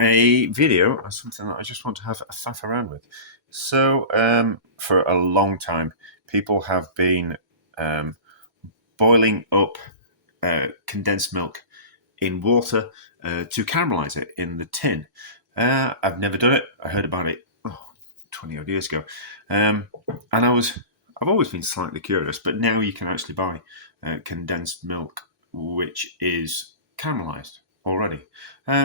a video or something that I just want to have a faff around with. So, for a long time, people have been um, boiling up condensed milk in water to caramelize it in the tin. I've never done it. I heard about it 20 odd years ago, and I've always been slightly curious. But now you can actually buy condensed milk, which is caramelized already.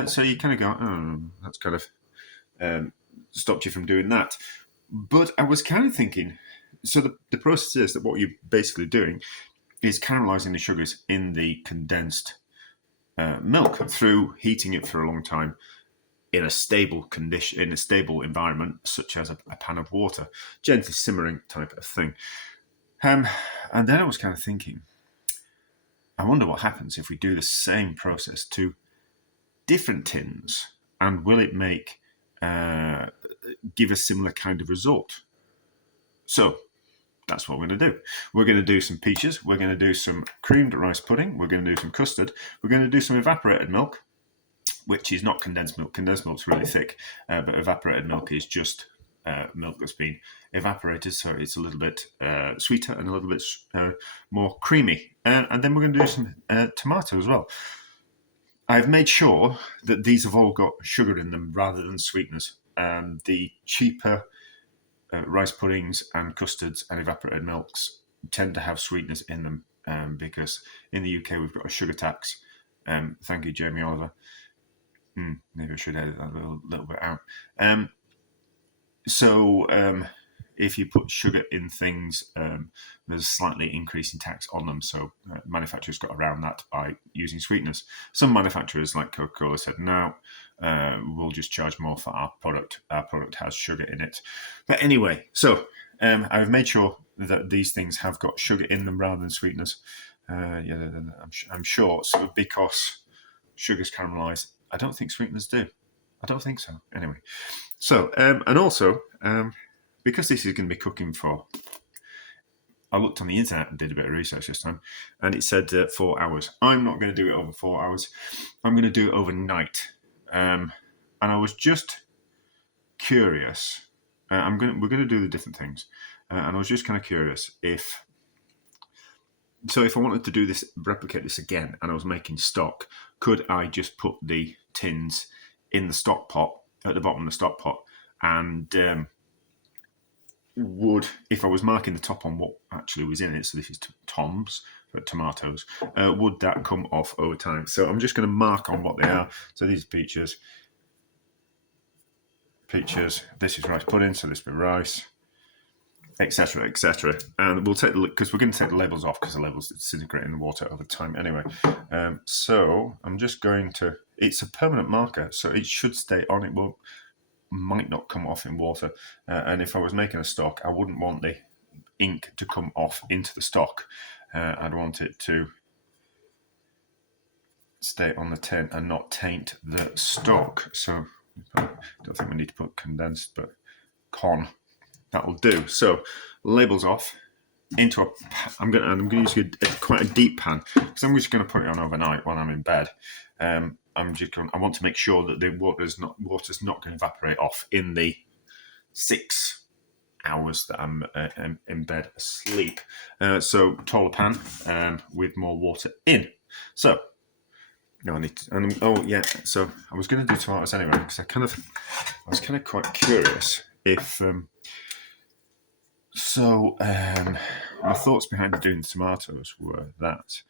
So you kind of go, oh, that's kind of stopped you from doing that. But I was kind of thinking, so the process is that what you're basically doing is caramelizing the sugars in the condensed milk through heating it for a long time in a stable condition, in a stable environment, such as a pan of water, gently simmering type of thing. And then I was kind of thinking, I wonder what happens if we do the same process to different tins, and will it give a similar kind of result? So that's what we're going to do. We're going to do some peaches. We're going to do some creamed rice pudding. We're going to do some custard. We're going to do some evaporated milk, which is not condensed milk. Condensed milk's really thick, but evaporated milk is just milk that's been evaporated, so it's a little bit sweeter and a little bit more creamy. And then we're going to do some tomato as well. I've made sure that these have all got sugar in them rather than sweeteners. The cheaper rice puddings and custards and evaporated milks tend to have sweeteners in them because in the UK we've got a sugar tax. Thank you, Jamie Oliver. Maybe I should edit that a little bit out. So if you put sugar in things, there's a slightly increasing tax on them. So manufacturers got around that by using sweeteners. Some manufacturers, like Coca-Cola, said, no, we'll just charge more for our product. Our product has sugar in it. But anyway, so I've made sure that these things have got sugar in them rather than sweeteners. I'm sure, so because sugars caramelize. I don't think sweeteners do. I don't think so. Anyway, so and also because this is going to be cooking for, I looked on the internet and did a bit of research this time, and it said 4 hours. I'm not going to do it over 4 hours. I'm going to do it overnight. And I was just curious. We're going to do the different things, and I was just kind of curious if I wanted to do this, replicate this again, and I was making stock, could I just put the tins in the stock pot, at the bottom of the stock pot, and if I was marking the top on what actually was in it, so this is Tom's for tomatoes, would that come off over time? So I'm just going to mark on what they are. So these are peaches. This is rice pudding, so this will be rice, etc., etc. And we'll take because we're going to take the labels off because the labels disintegrate in the water over time anyway. So I'm just going to. It's a permanent marker, so it should stay on. It might not come off in water. And if I was making a stock, I wouldn't want the ink to come off into the stock. I'd want it to stay on the tin and not taint the stock. So I don't think we need to put condensed, but that'll do. So labels off into a. I'm going to use quite a deep pan because I'm just going to put it on overnight when I'm in bed. I want to make sure that the water's not going to evaporate off in the 6 hours that I'm in bed asleep. So taller pan with more water in. So no, I need to. So I was going to do tomatoes anyway because I was kind of quite curious if. My thoughts behind doing the tomatoes were that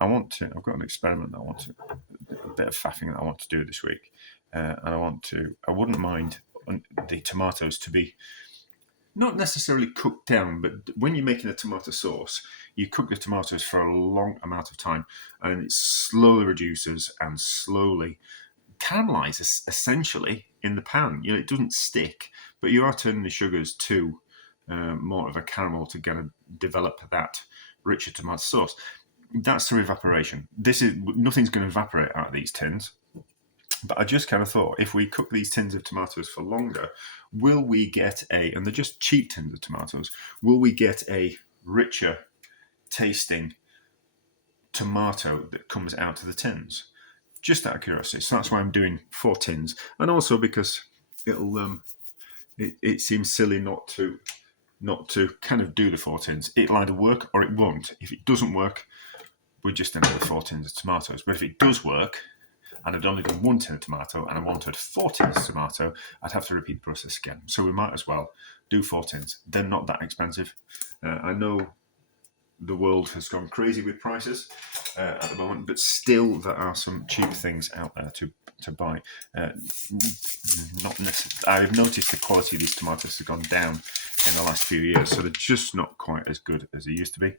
I've got an experiment that a bit of faffing that I want to do this week. And I wouldn't mind the tomatoes to be not necessarily cooked down, but when you're making a tomato sauce, you cook the tomatoes for a long amount of time and it slowly reduces and slowly caramelizes essentially in the pan. It doesn't stick, but you are turning the sugars to more of a caramel to kind of develop that richer tomato sauce. That's through evaporation. Nothing's going to evaporate out of these tins. But I just kind of thought, if we cook these tins of tomatoes for longer, will we get and they're just cheap tins of tomatoes, will we get a richer tasting tomato that comes out of the tins? just out of curiosity. So that's why I'm doing 4 tins, and also because it'll it seems silly not to kind of do the 4 tins. It'll either work or it won't. If it doesn't work, we just end up with 4 tins of tomatoes. But if it does work, and I'd only done 1 tin of tomato, and I wanted 4 tins of tomato, I'd have to repeat the process again. So we might as well do 4 tins. They're not that expensive. I know the world has gone crazy with prices at the moment, but still there are some cheap things out there to buy. Not necessarily. I've noticed the quality of these tomatoes has gone down in the last few years, so they're just not quite as good as they used to be.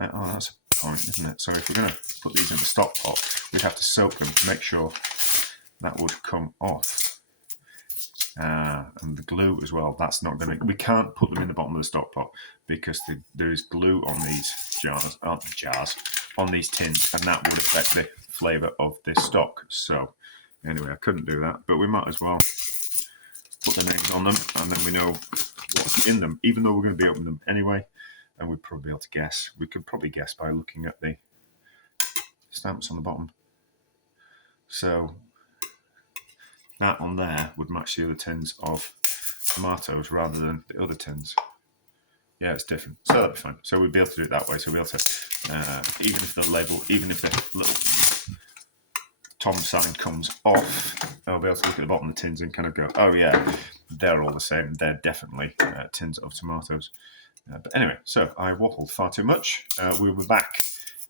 Oh, that's a point, isn't it? So if we're going to put these in the stock pot, we'd have to soak them to make sure that would come off. And the glue as well, that's not going to... We can't put them in the bottom of the stock pot because there is glue on these on these tins, and that would affect the flavour of this stock. So anyway, I couldn't do that, but we might as well put the names on them, and then we know what's in them, even though we're going to be opening them anyway, and we'd probably be able to guess. We could probably guess by looking at the stamps on the bottom. So that on there would match the other tins of tomatoes rather than the other tins. Yeah, it's different. So that'd be fine. So we'd be able to do it that way. So we'll be able to, even if the label, even if the little Tom sign comes off, I'll be able to look at the bottom of the tins and kind of go, oh yeah, they're all the same. They're definitely tins of tomatoes. But anyway, so I waffled far too much. We'll be back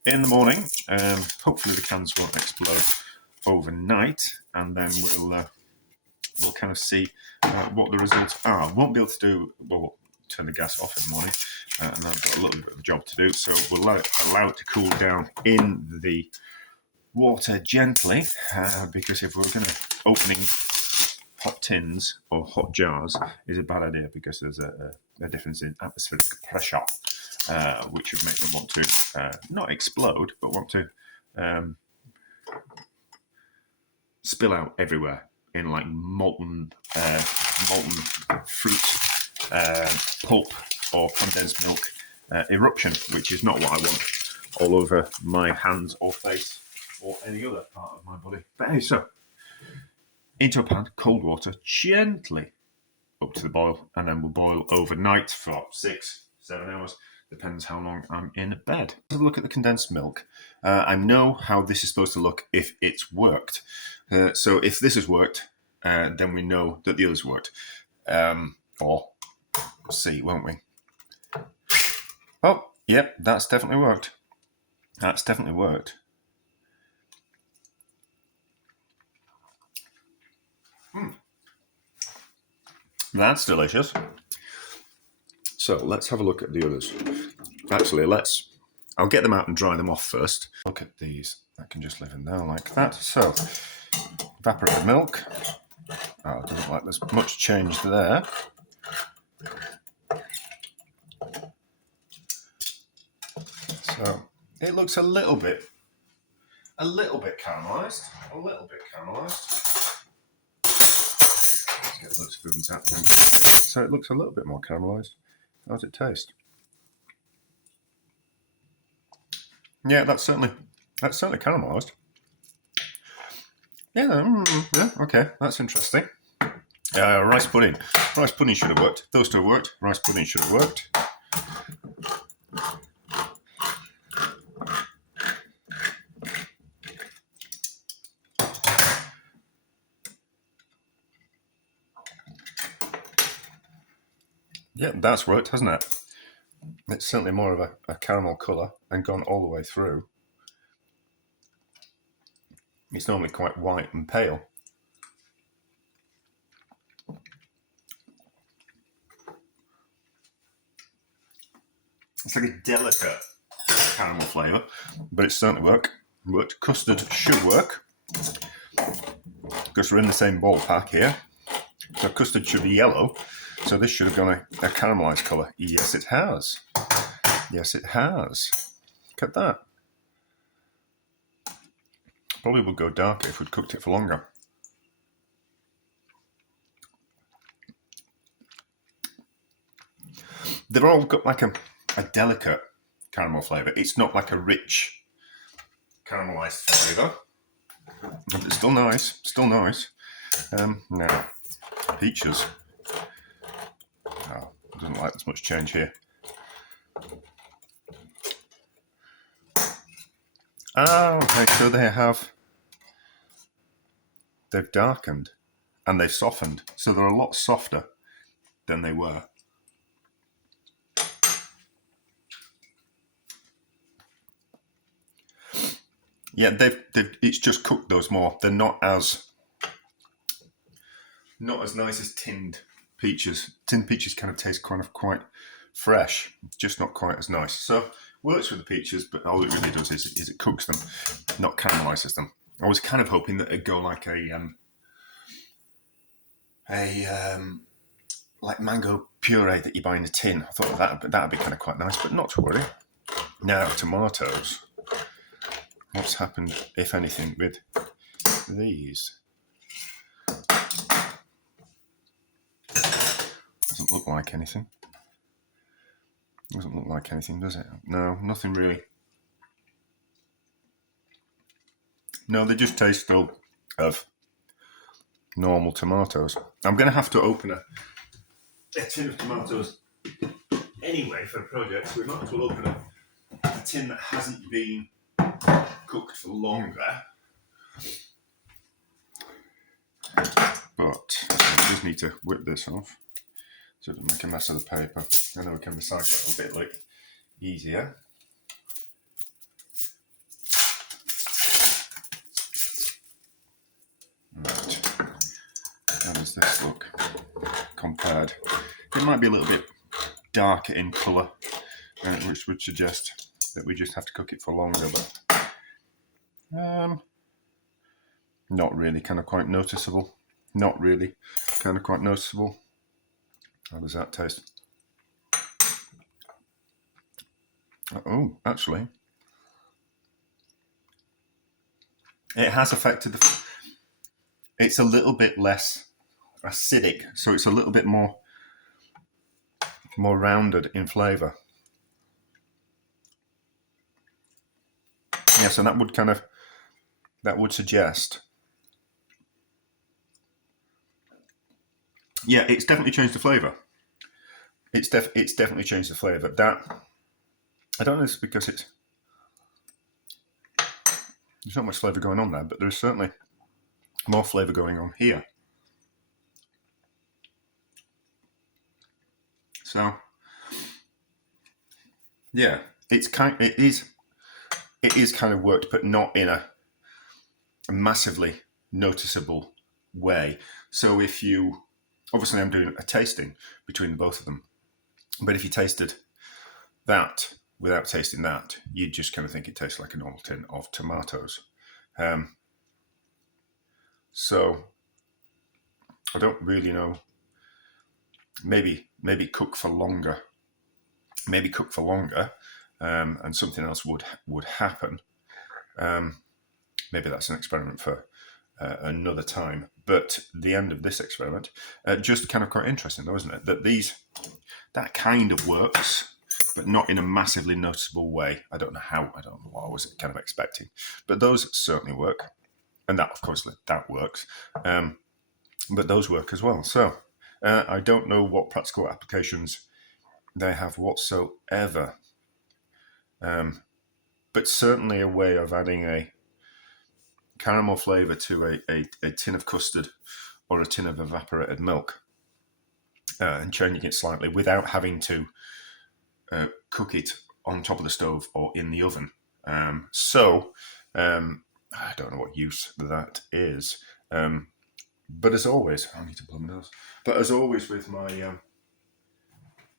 in the morning. Hopefully the cans won't explode overnight, and then we'll kind of see what the results are. Won't be able to do, well, turn the gas off in the morning, and I've got a little bit of a job to do, so we'll allow it to cool down in the water gently, because if we're going to opening hot tins or hot jars is a bad idea, because there's a difference in atmospheric pressure, which would make them want to not explode, but want to spill out everywhere in like molten fruit pulp or condensed milk eruption, which is not what I want all over my hands or face or any other part of my body. But anyway, so into a pan, cold water, gently up to the boil, and then we'll boil overnight for 6-7 hours. Depends how long I'm in bed. Let's have a look at the condensed milk. I know how this is supposed to look if it's worked. So if this has worked, then we know that the others worked. Or we'll see, won't we? Oh, yep, that's definitely worked. That's definitely worked. That's delicious. So let's have a look at the others. Actually, I'll get them out and dry them off first. Look at these. I can just live in there like that. So, evaporated milk. Oh, it doesn't like there's much change there. So, it looks a little bit caramelised. A little bit caramelised. Let's get those spoons out. So it looks a little bit more caramelised. How does it taste? Yeah, that's certainly caramelised. Yeah, okay, that's interesting. Rice pudding. Rice pudding should have worked. Those two worked. Rice pudding should have worked. Yeah, that's worked, hasn't it? It's certainly more of a caramel colour and gone all the way through. It's normally quite white and pale. It's like a delicate caramel flavour, but it's certainly worked. Custard should work, because we're in the same ballpark here. So custard should be yellow, so this should have gone a caramelised colour. Yes, it has. Yes, it has. Look at that. Probably would go darker if we'd cooked it for longer. They've all got like a delicate caramel flavour. It's not like a rich caramelised flavour. But it's still nice, still nice. Now, peaches. Oh, doesn't like this much change here. Oh, okay, so they've darkened and they've softened. So they're a lot softer than they were. Yeah, it's just cooked those more. They're not as nice as tinned peaches. Tinned peaches kind of taste quite fresh, just not quite as nice. So works with the peaches, but all it really does is it cooks them, not caramelizes them. I was kind of hoping that it'd go like like mango puree that you buy in a tin. I thought that'd be kind of quite nice, but not to worry. Now tomatoes. What's happened, if anything, with these? Doesn't look like anything. Doesn't look like anything, does it? No, nothing really. No, they just taste still of normal tomatoes. I'm going to have to open a tin of tomatoes anyway for a project. We might as well open a tin that hasn't been cooked for longer. But I just need to whip this off so it doesn't make a mess of the paper. And then we can recycle it a bit like easier. Right. How does this look compared? It might be a little bit darker in colour, which would suggest that we just have to cook it for longer, but not really, kind of quite noticeable. Not really, kind of quite noticeable. How does that taste? Oh, actually, it has affected it's a little bit less acidic, so it's a little bit more rounded in flavour. Yeah, so that would suggest. Yeah, it's definitely changed the flavour. It's definitely changed the flavour. That I don't know if it's because there's not much flavour going on there, but there's certainly more flavour going on here. So yeah, it is kind of worked, but not in a massively noticeable way. So if you, obviously I'm doing a tasting between the both of them, but if you tasted that without tasting that, you'd just kind of think it tastes like a normal tin of tomatoes. So I don't really know. Maybe cook for longer. Maybe cook for longer, and something else would happen. Maybe that's an experiment for another time. But the end of this experiment, just kind of quite interesting, though, isn't it? That kind of works, but not in a massively noticeable way. I don't know how. I don't know what I was kind of expecting, but those certainly work, and that, of course, that works. But those work as well. So I don't know what practical applications they have whatsoever, but certainly a way of adding a caramel flavour to a tin of custard or a tin of evaporated milk, and changing it slightly without having to cook it on top of the stove or in the oven. So I don't know what use that is. But as always, I need to blow my nose. But as always with my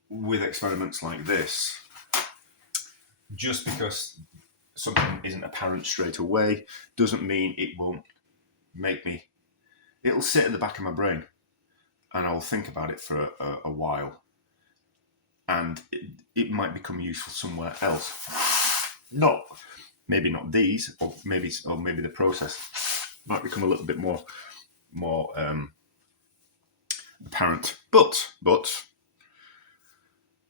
with experiments like this, just because something isn't apparent straight away doesn't mean it won't make me. It'll sit in the back of my brain, and I'll think about it for a while, and it might become useful somewhere else. Maybe not these, or maybe the process might become a little bit more apparent. But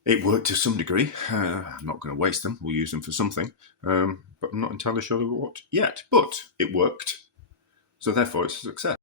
it worked to some degree. I'm not going to waste them. We'll use them for something, but I'm not entirely sure what yet. But it worked. So therefore, it's a success.